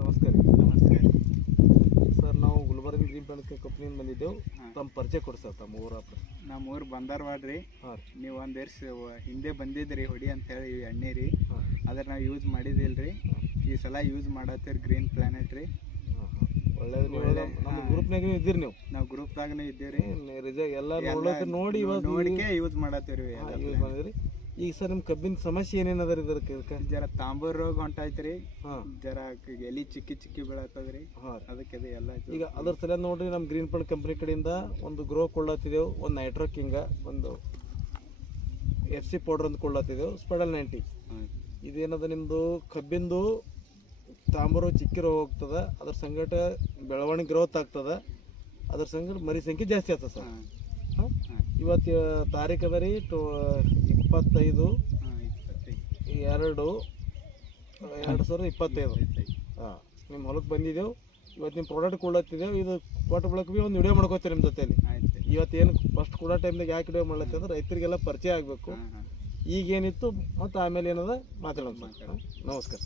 ನಮಸ್ಕಾರ. ನಮಸ್ಕಾರ ಸರ್, ನಾವು ಗುಲ್ಬರ್ಗ ಗ್ರೀನ್ ಪ್ಲಾಂಟ್ ಕಂಪ್ನಿಯಿಂದ ಬಂದಿದ್ದೆವು. ತಮ್ಮ ಪರಿಚಯ ಕೊಡಿ ಸರ್, ತಮ್ಮ ಊರ ಹತ್ರ. ನಮ್ಮ ಊರು ಬಂದಾರವಾಡ್ರಿ. ಹಾಂ ರೀ. ನೀವು ಒಂದು ವರ್ಷ ಹಿಂದೆ ಬಂದಿದ್ರಿ ಹೊಡಿ ಅಂತ ಹೇಳಿ ಎಣ್ಣೆ ರೀ. ಹಾಂ ಅದ್ರ ನಾವು ಯೂಸ್ ಮಾಡಿದಿಲ್ಲ ರೀ. ಈ ಸಲ ಯೂಸ್ ಮಾಡತ್ತೀರಿ ಗ್ರೀನ್ ಪ್ಲಾನೆಟ್ ರೀ. ಹಾಂ ಹಾಂ ಒಳ್ಳೇದು. ನೀವು ನಮ್ಮ ಗ್ರೂಪ್ನಾಗ ಇದ್ದೀರಿ. ನೀವು ನಾವು ಗ್ರೂಪ್ದಾಗನೇ ಇದ್ದೀವಿ ರೀ. ಎಲ್ಲ ನೋಡಿ ಇವತ್ತು ನೋಡಿಕೆ ಯೂಸ್ ಮಾಡತ್ತೀವಿ. ಯೂಸ್ ಮಾಡಿದ್ರಿ. ಈಗ ಸರ್, ನಿಮ್ಮ ಕಬ್ಬಿನ ಸಮಸ್ಯೆ ಏನೇನದ ರೀ? ಇದಕ್ಕೆ ಜರ ತಾಂಬೂರ್ ರೋಗ ಹೊಂಟಾಯ್ತ್ರಿ. ಹಾಂ, ಜರ ಎಲಿ ಚಿಕ್ಕಿ ಬೀಳತ್ತದ್ರಿ. ಹಾಂ. ಅದಕ್ಕೆ ಅದು ಎಲ್ಲ ಈಗ ಅದ್ರ ಸಲ ನೋಡ್ರಿ, ನಮ್ಮ ಗ್ರೀನ್ ಪ್ಲಾಂಟ್ ಕಂಪ್ನಿ ಕಡೆಯಿಂದ ಒಂದು ಗ್ರೋ ಕೊಳ್ಳತ್ತಿದ್ದೆವು, ಒಂದು ನೈಟ್ರೋ ಕಿಂಗ, ಒಂದು FC ಪೌಡ್ರ್ ಅಂತ ಕೊಳ್ಳತ್ತಿದ್ದೆವು, ಸ್ಪೆಡಲ್ 90. ಇದೇನದ ನಿಮ್ಮದು ಕಬ್ಬಿಂದು ತಾಂಬೂರು ಚಿಕ್ಕಿರೋ ಹೋಗ್ತದೆ, ಅದ್ರ ಸಂಗಟ ಬೆಳವಣಿಗೆ ಗ್ರೋತ್ ಆಗ್ತದೆ, ಅದ್ರ ಸಂಗಟ ಮರಿ ಸಂಖ್ಯೆ ಜಾಸ್ತಿ ಆಗ್ತದೆ ಸರ್. ಹಾಂ, ಇವತ್ತು ತಾರೀಕು ಅದ ರೀ 25/2/2025. ಹಾಂ, ನಿಮ್ಮ ಹೊಲಕ್ಕೆ ಬಂದಿದ್ದೆವು. ಇವತ್ತು ನಿಮ್ಮ ಪ್ರಾಡಕ್ಟ್ ಕೊಡ್ಲತ್ತಿದ್ದೆವು. ಇದು ಕೊಟ್ಟು ಬಳಕ ಭೀ ಒಂದು ವಿಡಿಯೋ ಮಾಡ್ಕೋತೀವಿ ನಿಮ್ಮ ಜೊತೆಯಲ್ಲಿ. ಇವತ್ತು ಏನು ಫಸ್ಟ್ ಕೊಡೋ ಟೈಮ್ದಾಗ ಯಾಕೆ ವಿಡಿಯೋ ಮಾಡ್ಲತ್ತಿ ಅಂದ್ರೆ ರೈತರಿಗೆಲ್ಲ ಪರಿಚಯ ಆಗಬೇಕು. ಈಗೇನಿತ್ತು ಮತ್ತು ಆಮೇಲೆ ಏನದ ಮಾತಾಡೋಣ. ನಮಸ್ಕಾರ.